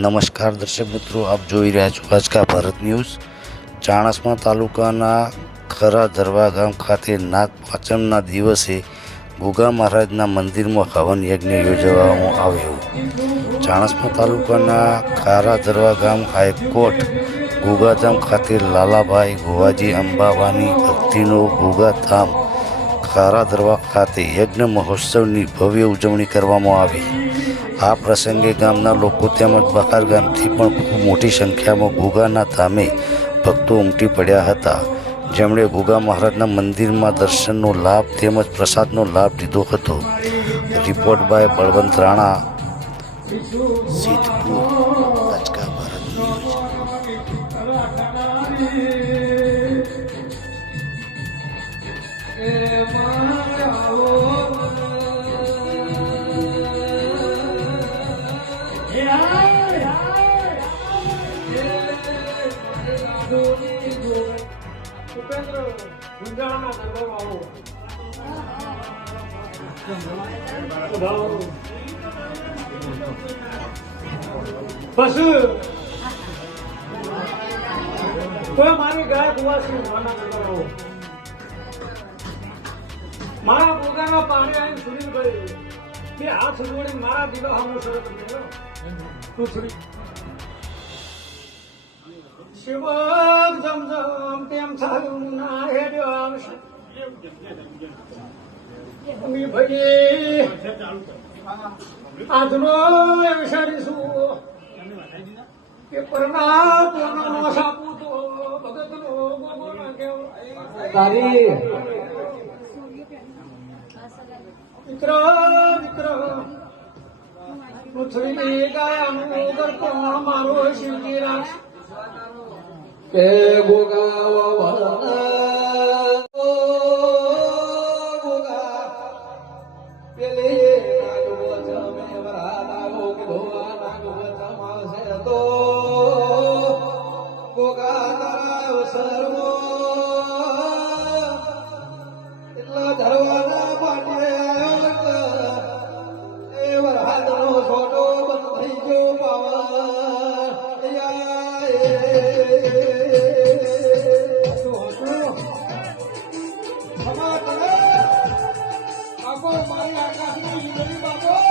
નમસ્કાર દર્શક મિત્રો, આપ જોઈ રહ્યા છો આજકા ભારત ન્યૂઝ। ચાણસ્મા તાલુકાના ખરા ધરવા ગામ ખાતે નાગ પાંચમના દિવસે ગુગા મહારાજના મંદિરમાં હવન યજ્ઞ યોજવામાં આવ્યો। ચાણસ્મા તાલુકાના ખારા ધરવા ગામ હાઈકોર્ટ ગુગાધામ ખાતે લાલાભાઈ ગોવાજી અંબાવાની ભક્તિનો ગુગાધામ ખારા ધરવા ખાતે યજ્ઞ મહોત્સવની ભવ્ય ઉજવણી કરવામાં આવી। આ પ્રસંગે ગામના લોકો તેમજ બહાર ગામથી પણ ખૂબ મોટી સંખ્યામાં ગુગાના ધામે ભક્તો ઉમટી પડ્યા હતા, જેમણે ગુગા મહારાજના મંદિરમાં દર્શનનો લાભ તેમજ પ્રસાદનો લાભ લીધો હતો। Report by Balwant Rana, Siddhpur, Aajka Bharat news. बस कोई मारी गाय कुआ से माना करो मारा बोगा ना पानी आई सुनी गई ये हाथ जोड़े मारा दिवा हम शरत में तू सुनी शिव जमजम तेम सालू ना हे देव मी भई આજનો વિચારીશું કે પરમાત્માનો સાપૂતો ભગતનો ગોગોના કેવળ તારી મિત્ર મિત્ર પૃથ્વી ગાયાનું દર્પણ મારો શિવજી રાખ કે ગોગા મારી આકાશની